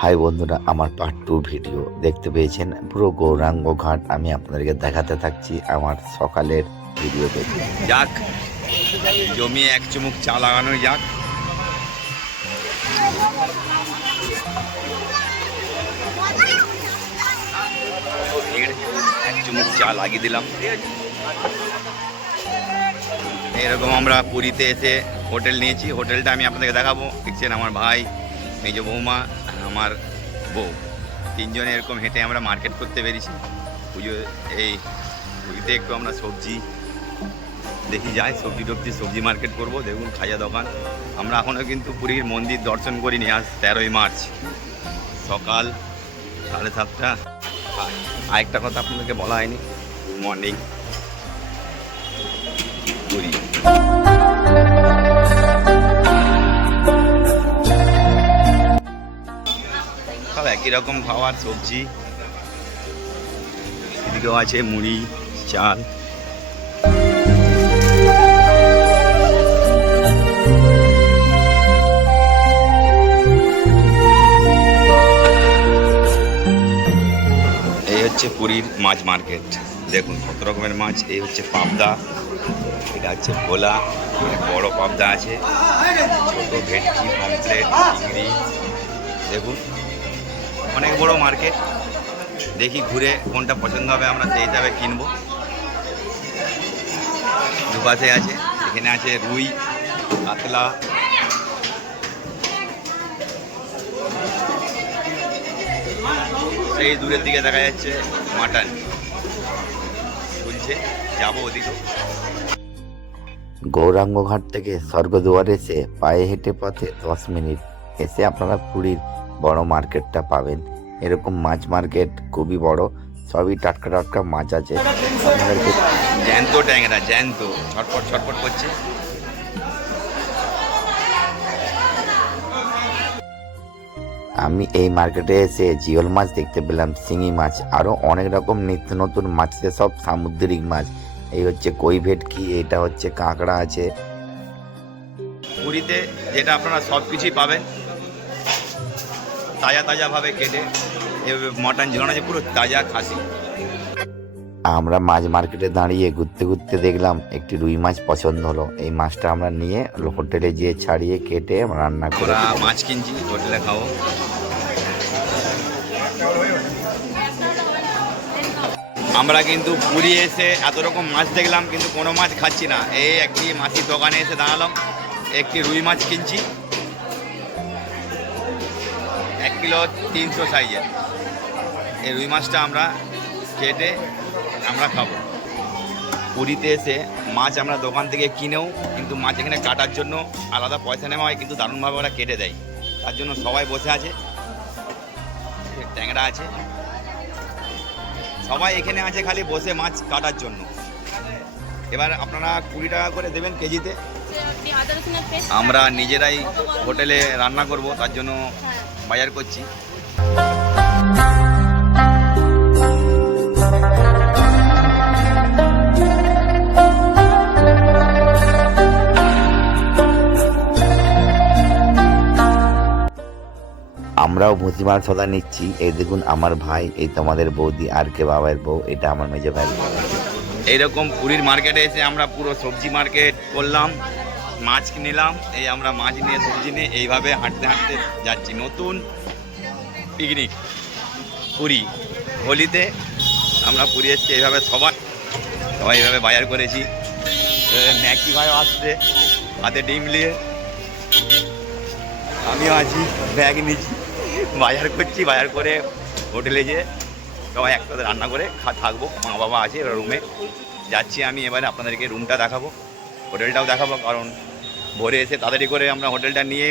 High বন্ধুরা, আমার part two video দেখতে পেয়েছেন পুরো গৌরাঙ্গ ঘাট। আমি আপনাদেরকে দেখাতে থাকছি আমার সকালের ভিডিও দেখে যাক, জমি এক চুমুক চা লাগানো যাক। এক চুমুক চা লাগিয়ে দিলাম। এরকম আমরা পুরীতে এসে হোটেল নিয়েছি। হোটেলটা আমি আপনাদেরকে দেখাবো। দেখছেন আমার ভাই মেজ বৌমা আর আমার বউ। তিনজনে এরকম হেঁটে আমরা মার্কেট করতে পেরেছি পুজো, এই পুরীতে একটু আমরা সবজি দেখি, যাই, সবজি টবজি, সবজি মার্কেট করব, দেখুন, খাজা দোকান। আমরা এখনও কিন্তু পুরীর মন্দির দর্শন করিনি আজ, তেরোই মার্চ। সকাল সাড়ে সাতটা। আর আরেকটা কথা আপনাদেরকে বলা হয়নি মর্নিং পুরী। সব একই রকম খাবার সবজি? এদিকেও আছে মুড়ি, চাল। এই হচ্ছে পুরীর মাছ মার্কেট। দেখুন, কত রকমের মাছ। এই হচ্ছে পাবদা, এটা হচ্ছে ভোলা বড় পাবদা আছে। ছোট ভেটকি পমফ্লেট চিংড়ি। দেখুন। অনেক বড় মার্কেট। দেখি ঘুরে কোনটা পছন্দ হবে, আমরা সেই হিসাবে কিনবো। দুপাশে আছে, এখানে আছে রুই, কাতলা। সেই দূরের দিকে দেখা যাচ্ছে মাটন। শুনছে যাব ওদিকে। গৌরাঙ্গ ঘাট থেকে স্বর্গদুয়ার এসে পায়ে হেঁটে পথে দশ মিনিট। এসে আপনারা পুরীর বড় মার্কেটটা পাবেন। এরকম মাছ মার্কেট খুবই বড়। সবই টাটকা টাটকা মাছ আছে। জ্যান্ত ট্যাংরা, জ্যান্ত। করছে। আমি এই মার্কেটে এসে জিওল মাছ দেখতে পেলাম, শিঙি মাছ আরও অনেক রকম নিত্য নতুন মাছ সব সামুদ্রিক মাছ। এই হচ্ছে কই ভেটকি, এটা হচ্ছে কাঁকড়া আছে। পুরীতে যেটা আপনারা সব কিছুই পাবেন। তাজা তাজাভাবে কেটে এভাবে মটন ঝোলানো আছে পুরো তাজা খাসি। আমরা মাছ মার্কেটে দাঁড়িয়ে ঘুরতে ঘুরতে দেখলাম একটি রুই মাছ পছন্দ হলো। এই মাছটা আমরা নিয়ে হোটেলে যেয়ে ছাড়িয়ে কেটে রান্না করে মাছ কিনছি হোটেলে খাব। আমরা কিন্তু পুরী এসে এত রকম মাছ দেখলাম কিন্তু কোনো মাছ খাচ্ছি না। এই একটি মাছির দোকানে এসে দাঁড়ালাম একটি রুই মাছ কিনছি। কিলো তিনশো সাইজের। এই রুই মাছটা আমরা কেটে আমরা খাব। পুরীতে এসে মাছ আমরা দোকান থেকে কিনেও কিন্তু মাছ এখানে কাটার জন্য আলাদা পয়সা নেওয়া হয় কিন্তু দারুণভাবে ওরা কেটে দেয়। তার জন্য সবাই বসে আছে। ট্যাংরা আছে। সবাই এখানে আছে খালি বসে মাছ কাটার জন্য। এবার আপনারা কুড়ি টাকা করে দেবেন কেজিতে। আমরা নিজেরাই হোটেলে রান্না করব তার জন্য বাজার করছি। আমরাও ভুসিমাল সদা নিচ্ছি। এই দেখুন আমার ভাই এই তোমাদের বৌদি আর কে বাবার বউ এটা আমার মেজে ভাই। এইরকম পুরীর মার্কেটে এসে আমরা পুরো সবজি মার্কেট করলাম। মাছ নিলাম। এই আমরা মাছ নিয়ে সবজি নিয়ে এইভাবে হাঁটতে হাঁটতে যাচ্ছি। নতুন পিকনিক পুরী। হোলিতে আমরা পুরী এসেছি, এইভাবে সবাই সবাই এইভাবে বাজার করেছি। ম্যাকি ভাইও আসছে, হাতে ডিম নিয়ে। আমিও আছি, ব্যাগ নিয়েছি বাজার করছি, বাজার করে হোটেলে যেয়ে সবাই একসাথে রান্না করে খা, থাকব। মা বাবা আছে এবার রুমে যাচ্ছি আমি, এবারে আপনাদেরকে রুমটা দেখাবো। হোটেলটাও দেখাবো, কারণ ভোরে এসে তাড়াতাড়ি করে আমরা হোটেলটা নিয়ে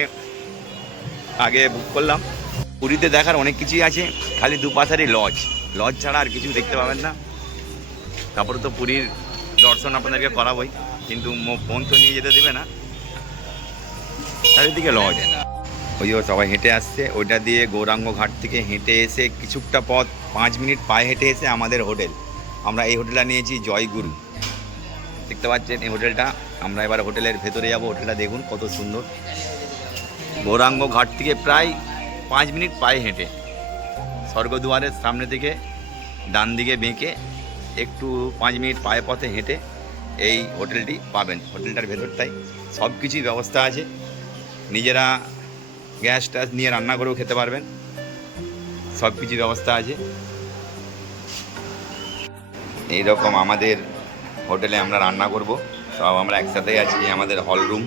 আগে বুক করলাম। পুরীতে দেখার অনেক কিছুই আছে, খালি দুপাশারই লজ লজ ছাড়া আর কিছু দেখতে পাবেন না। তারপরে তো পুরীর দর্শন আপনাদেরকে করাবোই, কিন্তু ফোন তো নিয়ে যেতে দেবে না। চারিদিকে লজ ওই সবাই হেঁটে আসছে, ওইটা দিয়ে গৌরাঙ্গ ঘাট থেকে হেঁটে এসে কিছুটা পথ, পাঁচ মিনিট পায়ে হেঁটে এসে আমাদের হোটেল। আমরা এই হোটেলটা নিয়েছি জয়গুরু। দেখতে পাচ্ছেন এই হোটেলটা। আমরা এবার হোটেলের ভেতরে যাব, হোটেলটা দেখুন কত সুন্দর। গৌরাঙ্গ ঘাট থেকে প্রায় পাঁচ মিনিট পায়ে হেঁটে। স্বর্গদুয়ারের সামনে থেকে ডান দিকে বেঁকে একটু পাঁচ মিনিট পায়ে পথে হেঁটে এই হোটেলটি পাবেন। হোটেলটার ভেতরটাই সব কিছুই ব্যবস্থা আছে। নিজেরা গ্যাস ট্যাস নিয়ে রান্না করেও খেতে পারবেন। সব কিছু ব্যবস্থা আছে। এইরকম আমাদের হোটেলে আমরা রান্না করব। সব আমরা একসাথেই আছি আমাদের হল রুম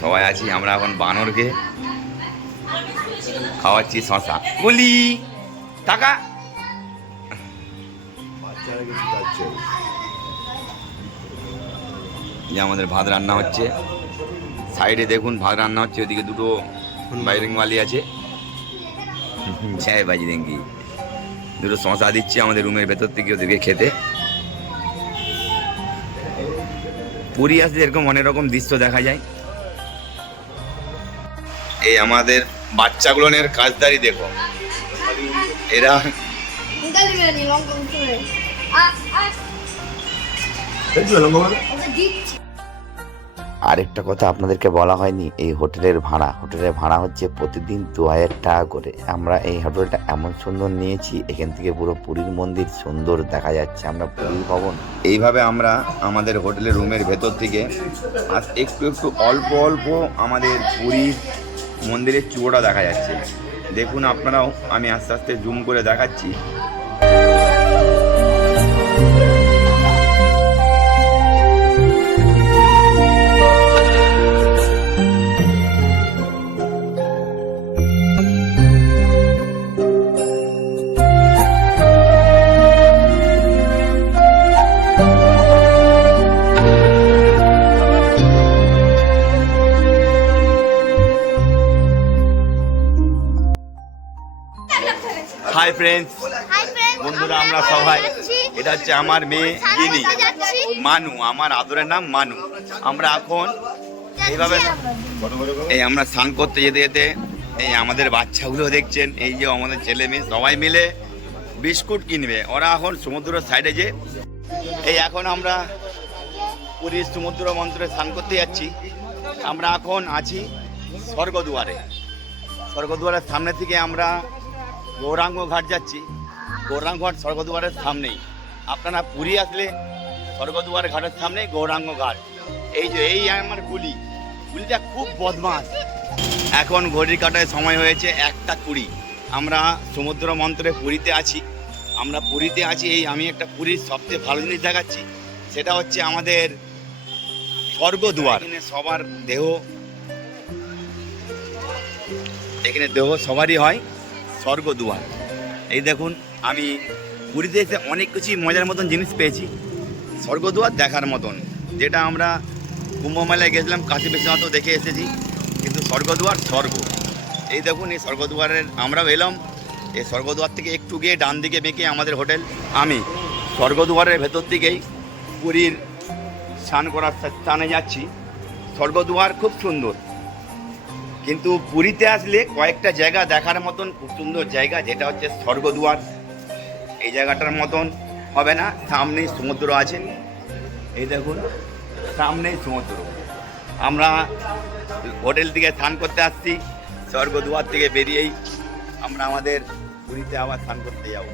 সবাই আছি আমরা এখন বানরকে খাওয়াচ্ছি শশা। গুলি টাকা। যে আমাদের ভাত রান্না হচ্ছে। সাইডে দেখুন ভাত রান্না হচ্ছে ওদিকে দুটো বাইরিং মালি আছে। ছয় বাজি দেখি দুটো শশা দিচ্ছে আমাদের রুমের ভেতর থেকে ওদেরকে খেতে। পুরী আসলে এরকম অনেক রকম দৃশ্য দেখা যায়। এই আমাদের বাচ্চাগুলোনের কাজদারি দেখো। এরা 흔 আরেকটা কথা আপনাদেরকে বলা হয়নি, এই হোটেলের ভাড়া। হোটেলের ভাড়া হচ্ছে প্রতিদিন দু হাজার টাকা করে। আমরা এই হোটেলটা এমন সুন্দর নিয়েছি, এখান থেকে পুরো পুরীর মন্দির সুন্দর দেখা যাচ্ছে। আমরা পুরীর ভবন। এইভাবে আমরা আমাদের হোটেলের রুমের ভেতর থেকে আজ একটু একটু অল্প অল্প আমাদের পুরীর মন্দিরের চূড়া দেখা যাচ্ছে। দেখুন আপনারাও, আমি আস্তে আস্তে জুম করে দেখাচ্ছি। হাই ফ্রেন্ডস বন্ধুরা আমরা সবাই এটা হচ্ছে আমার মেয়ে গিনি। মানু আমার আদরের নাম মানু। আমরা এখন এইভাবে এই আমরা স্নান করতে যেতে যেতে এই আমাদের বাচ্চাগুলো দেখছেন। এই যে আমাদের ছেলে মেয়ে সবাই মিলে বিস্কুট কিনবে। ওরা এখন সমুদ্রের সাইডে যে এই এখন আমরা পুরীর সমুদ্র মন্ত্রে স্নান করতে যাচ্ছি। আমরা এখন আছি স্বর্গদুয়ারে। স্বর্গদুয়ারের সামনে থেকে আমরা গৌরাঙ্গ ঘাট যাচ্ছি। গৌরাঙ্গ ঘাট স্বর্গদুয়ারের সামনেই। আপনারা পুরী আসলে স্বর্গদুয়ার ঘাটের সামনেই গৌরাঙ্গ ঘাট। এই যে, এই আমার গুলি গুলিটা খুব বদমাস এখন ঘড়ির কাটায় সময় হয়েছে একটা কুড়ি। আমরা সমুদ্র মন্ত্রে পুরীতে আছি। আমরা পুরীতে আছি, এই আমি একটা পুরীর সবচেয়ে ভালো জিনিস দেখাচ্ছি। সেটা হচ্ছে আমাদের স্বর্গদুয়ার। এখানে সবার দেহ এখানে দেহ সবারই হয়। স্বর্গদুয়ার। এই দেখুন, আমি পুরীতে এসে অনেক কিছুই মজার মতন জিনিস পেয়েছি। স্বর্গদুয়ার দেখার মতন, যেটা আমরা কুম্ভ মেলায় গেছিলাম, কাশী বিশ্বনাথও দেখে এসেছি, কিন্তু স্বর্গদুয়ার স্বর্গ। এই দেখুন, এই স্বর্গদুয়ারের আমরাও এলাম। এই স্বর্গদুয়ার থেকে একটু গিয়ে ডান দিকে বেঁকে আমাদের হোটেল, আমি স্বর্গদুয়ারের ভেতর দিকেই পুরীর স্নান করার স্থানে যাচ্ছি। স্বর্গদুয়ার খুব সুন্দর। কিন্তু পুরীতে আসলে কয়েকটা জায়গা দেখার মতন, খুব সুন্দর জায়গা, যেটা হচ্ছে স্বর্গদুয়ার। এই জায়গাটার মতন হবে না, সামনেই সমুদ্র আছে। এই দেখুন, সামনেই সমুদ্র। আমরা হোটেল থেকে স্নান করতে আসছি, স্বর্গদুয়ার থেকে বেরিয়েই আমরা আমাদের পুরীতে আবার স্নান করতে যাব।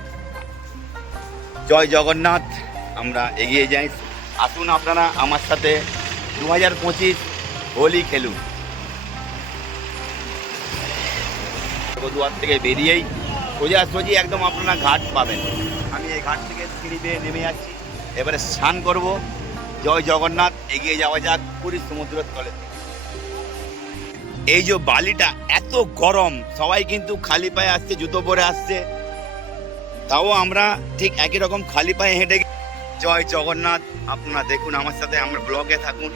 জয় জগন্নাথ, আমরা এগিয়ে যাই। আসুন আপনারা আমার সাথে দু হাজার পঁচিশ হোলি খেলুন। দুয়ার থেকে বেরিয়েই সোজাসুজি একদম আপনারা ঘাট পাবেন। আমি এই ঘাট থেকে সিঁড়ি বেয়ে নেমে যাচ্ছি। এবারে স্নান করব। জয় জগন্নাথ, এগিয়ে যাওয়া যাক পুরী সমুদ্রের তলে এই যে বালিটা এত গরম, সবাই কিন্তু খালি পায়ে আসছে, জুতো পরে আসছে। তাও আমরা ঠিক একই রকম খালি পায়ে হেঁটে জয় জগন্নাথ, আপনারা দেখুন আমার সাথে, আমার ব্লগে থাকুন।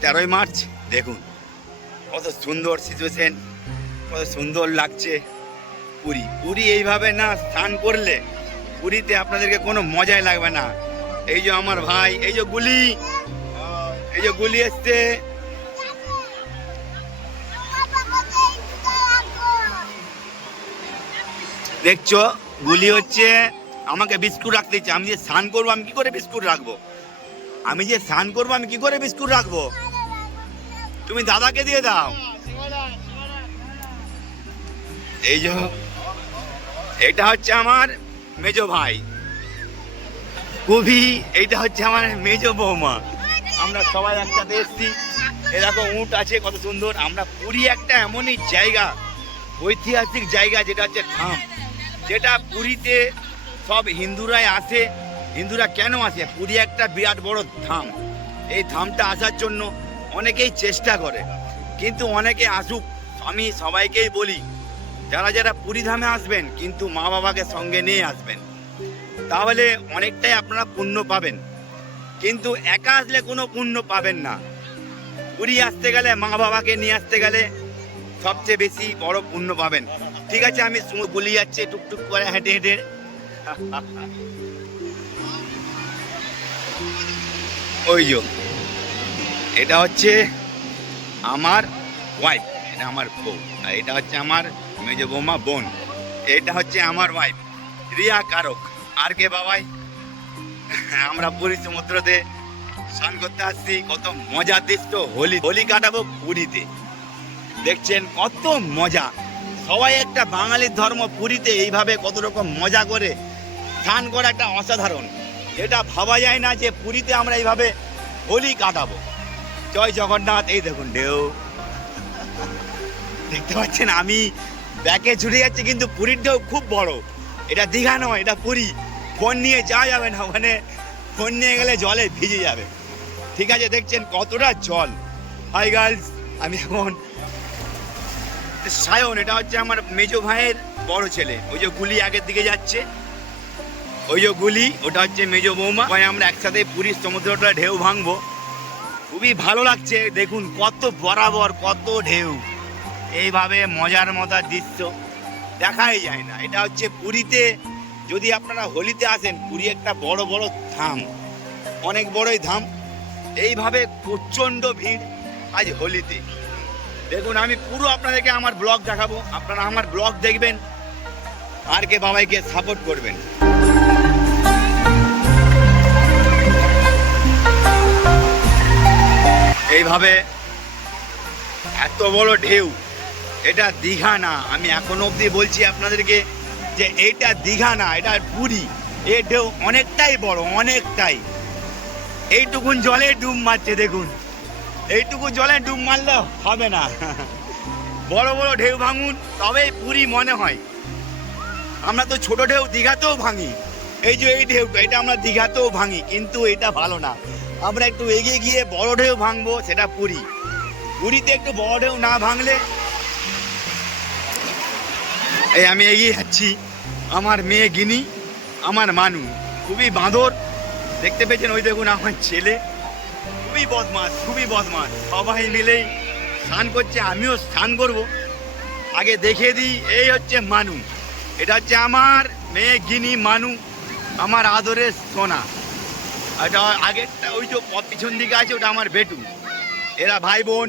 তেরোই মার্চ, দেখুন। কত সুন্দর সিচুয়েশন কত সুন্দর লাগছে পুরী। পুরী এইভাবে না স্নান করলে পুরীতে আপনাদেরকে কোনো মজাই লাগবে না। এই যে আমার ভাই, এই যে গুলি, এই যে গুলি এসছে। দেখছ, গুলি হচ্ছে আমাকে বিস্কুট রাখতে ইচ্ছে আমি যে স্নান করব, আমি কি করে বিস্কুট রাখব? আমি যে স্নান করব, আমি কি করে বিস্কুট রাখব? তুমি দাদাকে দিয়ে দাও। এই যে এটা হচ্ছে আমার মেজো ভাই। কবি এইটা হচ্ছে আমার মেজো বৌমা। আমরা সবাই একসাথে এসেছি। এ দেখো, উট আছে, কত সুন্দর। আমরা পুরী একটা এমনই জায়গা, ঐতিহাসিক জায়গা, যেটা হচ্ছে ধাম যেটা পুরীতে সব হিন্দুরাই আসে। হিন্দুরা কেন আসে? পুরী একটা বিরাট বড় ধাম এই ধামটা আসার জন্য অনেকেই চেষ্টা করে। কিন্তু অনেকে আসুক, আমি সবাইকেই বলি যারা যারা পুরী ধামে আসবেন, কিন্তু মা বাবাকে সঙ্গে নিয়ে আসবেন, তাহলে অনেকটাই আপনারা পুণ্য পাবেন। কিন্তু একা আসলে কোনো পুণ্য পাবেন না। পুরী আসতে গেলে, মা বাবাকে নিয়ে আসতে গেলে সবচেয়ে বেশি বড় পুণ্য পাবেন। ঠিক আছে, আমি গুলি যাচ্ছে, টুকটুক করে হেঁটে হেঁটে। ওই যে, এটা হচ্ছে আমার ওয়াইফ এটা আমার বউ, আর এটা হচ্ছে আমার মেজো বৌমা, বোন এটা হচ্ছে আমার ওয়াইফ রিয়া কারক। আর কে বাবাই? আমরা পুরী সমুদ্রতে স্নান করতে আসছি, কত মজা দৃষ্ট হোলি হোলি কাটাবো পুরীতে। দেখছেন কত মজা। সবাই একটা বাঙালির ধর্ম পুরীতে এইভাবে কত রকম মজা করে স্নান করা একটা অসাধারণ। এটা ভাবা যায় না যে পুরীতে আমরা এইভাবে হোলি কাটাবো। জয় জগন্নাথ, এই দেখুন ঢেউ। দেখতে পাচ্ছেন আমি ব্যাকে ছুটে যাচ্ছে কিন্তু পুরীর ঢেউ খুব বড়। এটা দীঘা নয়, এটা পুরী। ফোন নিয়ে যাওয়া যাবে না, ওখানে ফোন নিয়ে গেলে জলে ভিজে যাবে। ঠিক আছে, দেখছেন কতটা জল। হাই গার্লস আমি এখন সায়ন, এটা হচ্ছে আমার মেজো ভাইয়ের বড় ছেলে। ওই যে গুলি আগের দিকে যাচ্ছে। ওই যে গুলি, ওটা হচ্ছে মেজো বৌমা। ভাই আমরা একসাথে পুরীর সমুদ্রটা ঢেউ ভাঙবো। খুবই ভালো লাগছে, দেখুন কত বরাবর, কত ঢেউ। এইভাবে মজার মজার দৃশ্য দেখাই যায় না। এটা হচ্ছে পুরীতে, যদি আপনারা হোলিতে আসেন, পুরী একটা বড় বড় ধাম, অনেক বড়ই ধাম। এইভাবে প্রচণ্ড ভিড় আজ হোলিতে। দেখুন, আমি পুরো আপনাদেরকে আমার ব্লগ দেখাবো। আপনারা আমার ব্লগ দেখবেন, আর কে বাবাইকে সাপোর্ট করবেন। এইভাবে এত বড় ঢেউ। এটা দীঘা না। আমি এখন অবধি বলছি আপনাদেরকে যে এটা দীঘা না, এটা পুরী। এ ঢেউ অনেকটাই বড়, অনেকটাই। এইটুকুন জলে ডুব মারছে, দেখুন। এইটুকু জলে ডুব মারলে হবে না। বড় বড় ঢেউ ভাঙুন, তবেই পুরী মনে হয়। আমরা তো ছোট ঢেউ দীঘাতেও ভাঙি। এই যে এই ঢেউটা, এটা আমরা দীঘাতেও ভাঙি, কিন্তু এটা ভালো না। আমরা একটু এগিয়ে গিয়ে বড় ঢেউ ভাঙবো, সেটা পুরী। পুরীতে একটু বড় ঢেউ না ভাঙলে এই আমি এগিয়ে যাচ্ছি। আমার মেয়ে গিনি, আমার মানু। খুবই বাঁদর। দেখতে পেয়েছেন ওই দেখুন আমার ছেলে। খুবই বদমাস খুবই বদমাস সবাই মিলেই স্নান করছে, আমিও স্নান করব। আগে দেখে দিই, এই হচ্ছে মানু। এটা হচ্ছে আমার মেয়ে গিনি মানু, আমার আদরের সোনা। এটা আগেরটা ওই যে পিছন দিকে আছে, ওটা আমার বেটু। এরা ভাই বোন।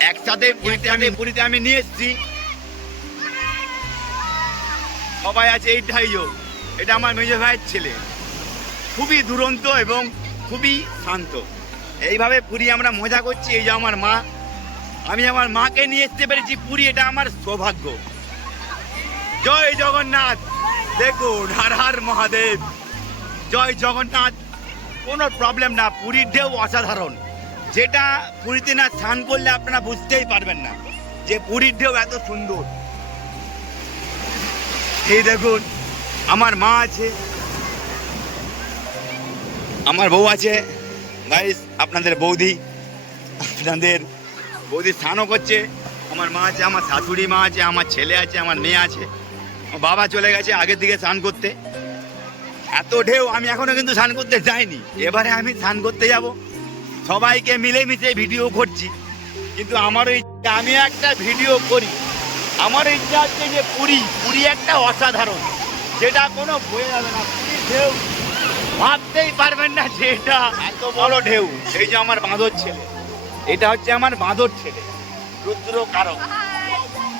একসাথে পুরীতে আমি পুরীতে আমি নিয়ে এসেছি। সবাই আছে এইটাই যো এটা আমার মেজো ভাইয়ের ছেলে। খুবই দুরন্ত এবং খুবই শান্ত। এইভাবে পুরী আমরা মজা করছি, এই যে আমার মা। আমি আমার মাকে নিয়ে আসতে পেরেছি পুরী, এটা আমার সৌভাগ্য। জয় জগন্নাথ। দেখুন, হার হার মহাদেব। জয় জগন্নাথ। কোনো প্রবলেম না পুরীর ঢেউ অসাধারণ। যেটা পুরীতে না স্নান করলে আপনারা বুঝতেই পারবেন না যে পুরীর ঢেউ এত সুন্দর। এই দেখুন, আমার মা আছে। আমার বউ আছে। গাইস আপনাদের বৌদি আপনাদের বৌদি স্নানও করছে। আমার মা আছে, আমার শাশুড়ি মা আছে, আমার ছেলে আছে, আমার মেয়ে আছে। বাবা চলে গেছে আগের দিকে স্নান করতে। এত ঢেউ, আমি এখনও কিন্তু স্নান করতে যাইনি। এবারে আমি স্নান করতে যাব। সবাইকে মিলেমিশে ভিডিও করছি। কিন্তু আমারও আমি একটা ভিডিও করি। আমার ইচ্ছা হচ্ছে যে পুরী পুরী একটা অসাধারণ। যেটা কোনো বয়ে যাবে না। পুরী ঢেউ, ভাবতেই পারবেন না যে এটা এত বড় ঢেউ, সেই যে আমার বাঁদর ছেলে। এটা হচ্ছে আমার বাঁদর ছেলে রুদ্র কারক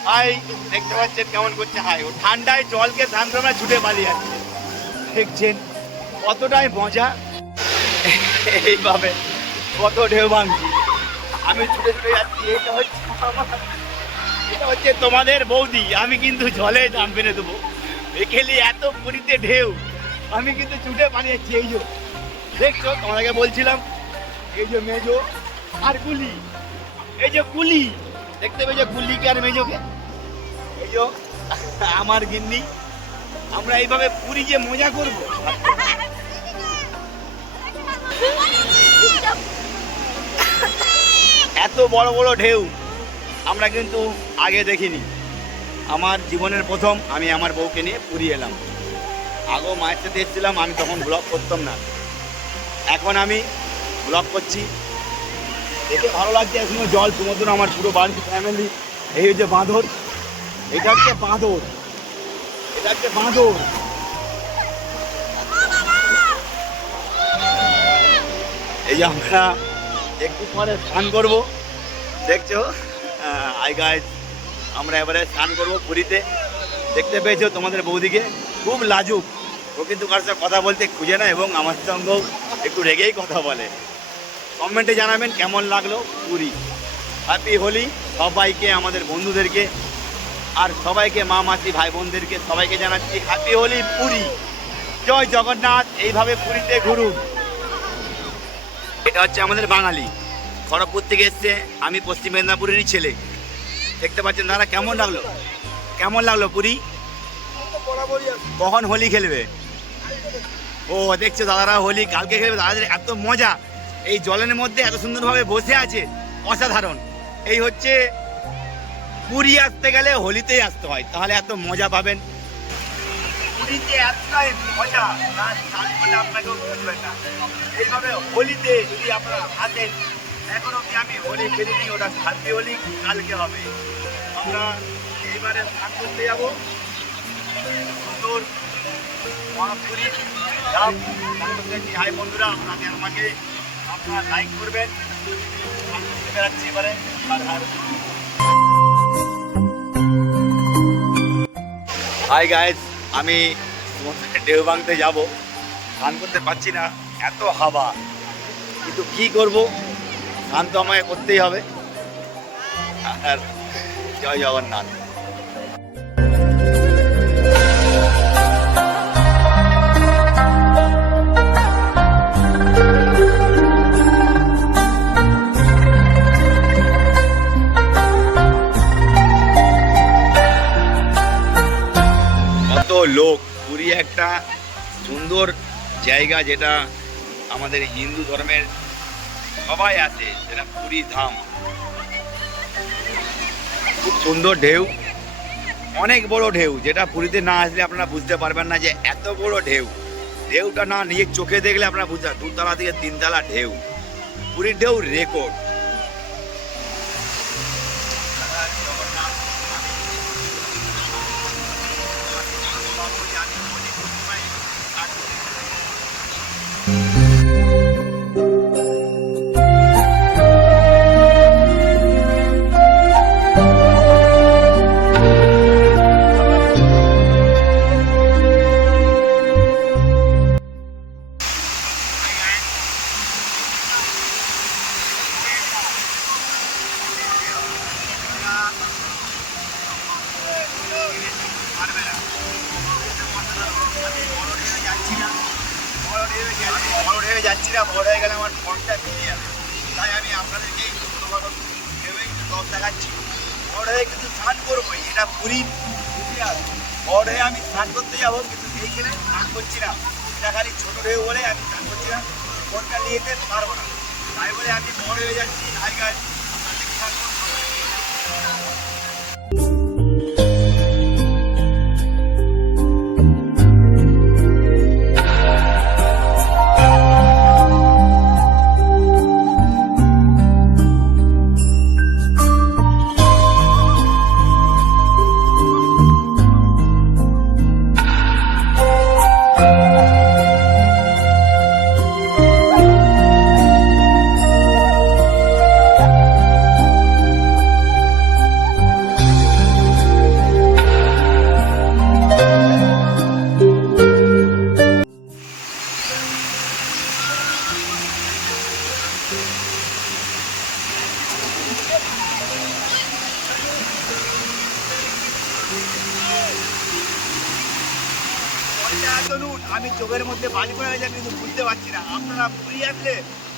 হাই, দেখতে পাচ্ছেন কেমন করছে, হাই। ও ঠান্ডায় জলকে আমরা ছুটে পালিয়ে যাচ্ছে। দেখছেন কতটাই মজা? এইভাবে কত ঢেউ ভাঙছি। আমি ছুটে ছুটে যাচ্ছি এটা হচ্ছে আমার এটা হচ্ছে তোমাদের বৌদি। আমি কিন্তু জলে জাম ফেলে দেবো। দেখেলি এত পুরীতে ঢেউ, আমি কিন্তু ছুটে পালিয়েছি এই যে। দেখছ, তোমাদেরকে বলছিলাম, এই যে মেজো আর গুলি এই যে গুলি দেখতে পেয়েছ গুলিকে আর মেজোকে? এই যে আমার গিন্নি, আমরা এইভাবে পুরী যে মজা করব? এত বড় বড় ঢেউ। আমরা কিন্তু আগে দেখিনি। আমার জীবনের প্রথম আমি আমার বউকে নিয়ে পুরী এলাম। আগেও মায়ের সাথে এসেছিলাম, আমি তখন ব্লগ করতাম না। এখন আমি ব্লগ করছি। দেখে ভালো লাগছে, এখনও জল সমুদ্র আমার পুরো বাড়ির ফ্যামিলি এই হচ্ছে বাঁদর। এটা হচ্ছে বাঁদর। এটা হচ্ছে বাঁদর। এই যে আমরা একটু পরে স্নান করব। দেখছ? আই গাইজ আমরা এবারে স্নান করব পুরীতে। দেখতে পেয়েছ তোমাদের বৌদিকে? খুব লাজুক। ও কিন্তু কার সাথে কথা বলতে খুঁজে না এবং আমার সঙ্গেও একটু রেগেই কথা বলে। কমেন্টে জানাবেন কেমন লাগল পুরী। হ্যাপি হোলি সবাইকে, আমাদের বন্ধুদেরকে। আর সবাইকে, মা, মাসি, ভাই, বোনদেরকে সবাইকে জানাচ্ছি হ্যাপি হোলি পুরী। জয় জগন্নাথ, এইভাবে পুরীতে ঘুরুন। এটা হচ্ছে আমাদের বাঙালি। খড়গপুর থেকে এসছে। আমি পশ্চিম মেদিনীপুরেরই ছেলে। দেখতে পাচ্ছেন দাদা, কেমন লাগল? কেমন লাগল পুরী? কখন হোলি খেলবে? ও, দেখছ দাদারা, হোলি কালকে খেলবে। দাদাদের এত মজা। এই জলের মধ্যে এত সুন্দরভাবে বসে আছে, অসাধারণ। এই হচ্ছে, পুরী আসতে গেলে হোলিতেই আসতে হয়। তাহলে এত মজা পাবেন। এইভাবে হোলিতে যদি আপনারা আসেন এখন অব্দি আমি হোলি খেলিনি ওটা শান্তি হোলি, কালকে হবে। আমরা এইবারে স্নান করতে যাব। হাই বন্ধুরা, আপনাকে আমাকে আপনারা লাইক করবেন। বেড়াচ্ছি এবারে আর আর হাই গাইজ আমি ভাঙতে যাব। স্নান করতে পারছি না, এত হাওয়া। কিন্তু কি করব? স্নান তো আমায় করতেই হবে। আর জয় জগন্নাথ। লোক, পুরী একটা সুন্দর জায়গা যেটা আমাদের হিন্দু ধর্মের সবাই আছে পুরী ধাম। খুব সুন্দর ঢেউ। অনেক বড় ঢেউ, যেটা পুরীতে না আসলে আপনারা বুঝতে পারবেন না যে এত বড় ঢেউ। ঢেউটা না নিজের চোখে দেখলে আপনারা বুঝতে দুতলা থেকে তিনতলা ঢেউ। পুরীর ঢেউ রেকর্ড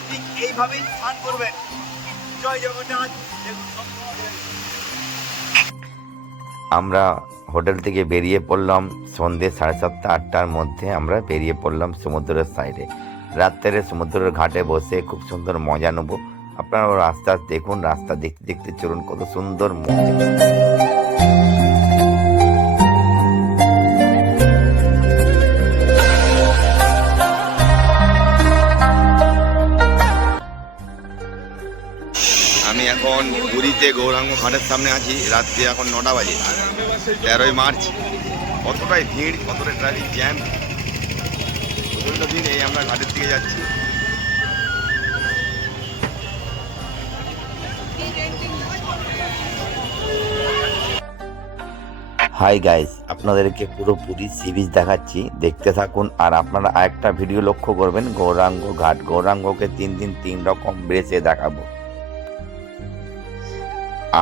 ঠিক এইভাবেই স্নান করবেন। জয় জগন্নাথ। আমরা হোটেল থেকে বেরিয়ে পড়লাম সন্ধ্যে সাড়ে সাতটা, আটটার মধ্যে আমরা বেরিয়ে পড়লাম সমুদ্রের সাইডে রাত্রে সমুদ্রের ঘাটে বসে খুব সুন্দর মজা নেব। আপনারা রাস্তা দেখুন, রাস্তা দেখতে দেখতে চলুন, কত সুন্দর মজা। পুরীতে গৌরাঙ্গ ঘাটের সামনে আছি। রাত্রি এখন নটা বাজে। তেরোই মার্চ। কতটাই ভিড়, কতটা ট্রাফিক জ্যাম প্রচণ্ড এই আমরা ঘাটের দিকে যাচ্ছি। হাই গাইস আপনাদেরকে পুরো পুরী সি বিচ দেখাচ্ছি। দেখতে থাকুন আর আপনারা আরেকটা ভিডিও লক্ষ্য করবেন, গৌরাঙ্গ ঘাট। গৌরাঙ্গকে তিন দিন তিন রকম ব্রেসে দেখাবো।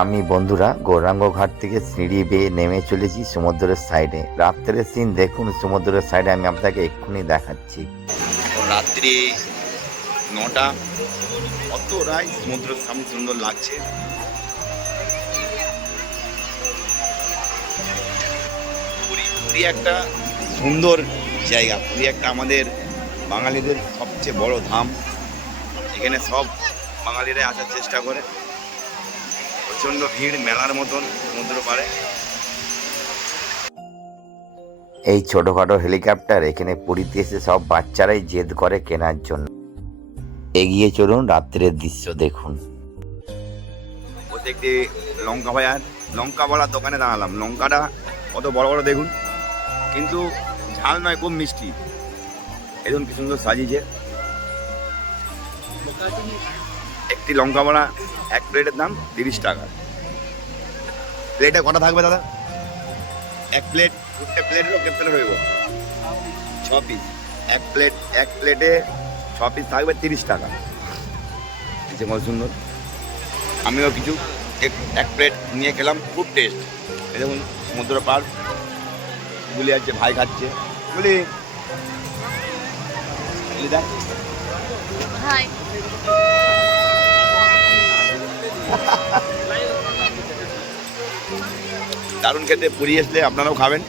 আমি বন্ধুরা গৌরাঙ্গ ঘাট থেকে সিঁড়ি বেয়ে নেমে চলেছি সমুদ্রের সাইডে। রাত্রের সিন দেখুন, সমুদ্রের সাইডে আমি আপনাকে এক্ষুনি দেখাচ্ছি। রাত্রি নটা। অতটাই সমুদ্রের সামনে সুন্দর লাগছে। পুরী একটা সুন্দর জায়গা। পুরী একটা আমাদের বাঙালিদের সবচেয়ে বড় ধাম। এখানে সব বাঙালিরাই আসার চেষ্টা করে। প্রচণ্ড ভিড় মেলার মতন সমুদ্র পাড়ে। এই ছোটখাটো হেলিকপ্টার এখানে পুরীতে এসে সব বাচ্চারাই জেদ করে কেনার জন্য। এগিয়ে চলুন রাত্রের দৃশ্য দেখুন। বলতে একটি লঙ্কা বাজার লঙ্কা বলার দোকানে দাঁড়ালাম। লঙ্কাটা কত বড় বড় দেখুন। কিন্তু ঝাল নয় খুব মিষ্টি। দেখুন কি সুন্দর সাজিয়েছে। একটি লঙ্কা বড়া এক প্লেটের দাম তিরিশ টাকা। প্লেটে কটা থাকবে দাদা? এক প্লেট দুটো প্লেট কে প্লেট হইব ছ পিস এক প্লেট এক প্লেটে ছ পিস থাকবে তিরিশ টাকা। এই যে কত সুন্দর আমিও কিছু এক- এক প্লেট নিয়ে খেলাম খুব টেস্ট এই দেখুন সমুদ্র পার। গুলি আছে ভাই খাচ্ছে। গুলি। গুলি দেখ। হাই দারুণ খেতে পুরী আসলে আপনারাও খাবেন।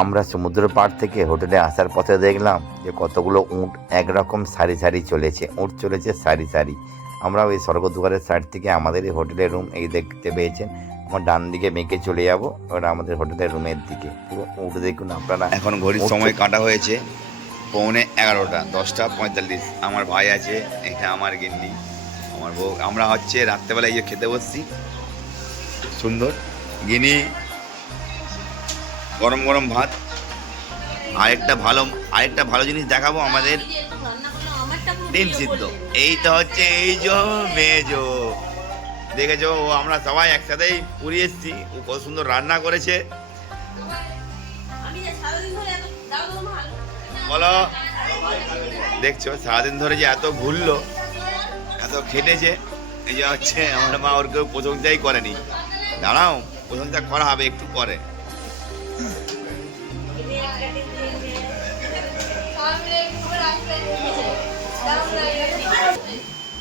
আমরা সমুদ্র পাড় থেকে হোটেলে আসার পথে দেখলাম যে কতগুলো উঁট একরকম সারি সারি চলেছে উঁট চলেছে সারি সারি। আমরা ওই স্বর্গদুয়ারের সাইড থেকে আমাদের এই হোটেলের রুম এই দেখতে পেয়েছেন। আমার ডান দিকে মেকে চলে যাব ওটা আমাদের হোটেলের রুমের দিকে। পুরো উঁট দেখুন আপনারা। এখন ঘড়ির সময় কাটা হয়েছে। পৌনে এগারোটা, দশটা পঁয়তাল্লিশ। আমার ভাই আছে এখানে আমার গিন্নি। আমার বউ। আমরা হচ্ছে রাত্রেবেলা এই খেতে বসছি। সুন্দর। গিনি গরম গরম ভাত। আরেকটা ভালো আরেকটা ভালো জিনিস দেখাবো আমাদের। ডিম সিদ্ধ। এইটা হচ্ছে এই যো মেজো। দেখেছ? ও, আমরা সবাই একসাথেই পুরী এসছি। ও কত সুন্দর রান্না করেছে। বলো। দেখছ, সারাদিন ধরে যে এত ঘুরলো, এত খেটেছে, এই যে হচ্ছে আমার মা ওর কেউ প্রশংসাই করেনি। দাঁড়াও প্রশংসা করা হবে একটু পরে।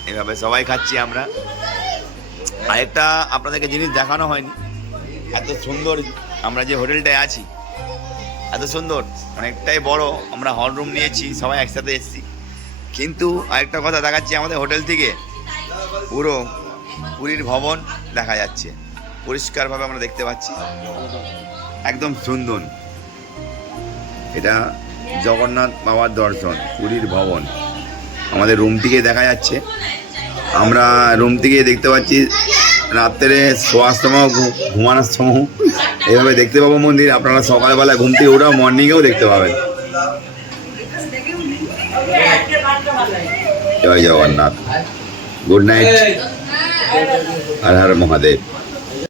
এভাবে সবাই খাচ্ছি আমরা। আরেকটা আপনাদেরকে জিনিস দেখানো হয়নি। এত সুন্দর আমরা যে হোটেলটায় আছি এত সুন্দর। অনেকটাই বড়। আমরা হল রুম নিয়েছি, সবাই একসাথে এসেছি। কিন্তু আরেকটা কথা দেখাচ্ছি আমাদের হোটেল থেকে। পুরো পুরীর ভবন দেখা যাচ্ছে। পরিষ্কারভাবে আমরা দেখতে পাচ্ছি। একদম সুন্দর। এটা জগন্নাথ বাবার দর্শন, পুরীর ভবন। আমাদের রুম থেকে দেখা যাচ্ছে। আমরা রুম থেকে দেখতে পাচ্ছি রাত্রে শোয়ার সময় ঘুমানোর সময় এইভাবে দেখতে পাবো মন্দির। আপনারা সকালবেলা ঘুম থেকে ওটাও মর্নিংয়েও দেখতে পাবেন। জয় Jagannath. Good night Har Har Mahadev.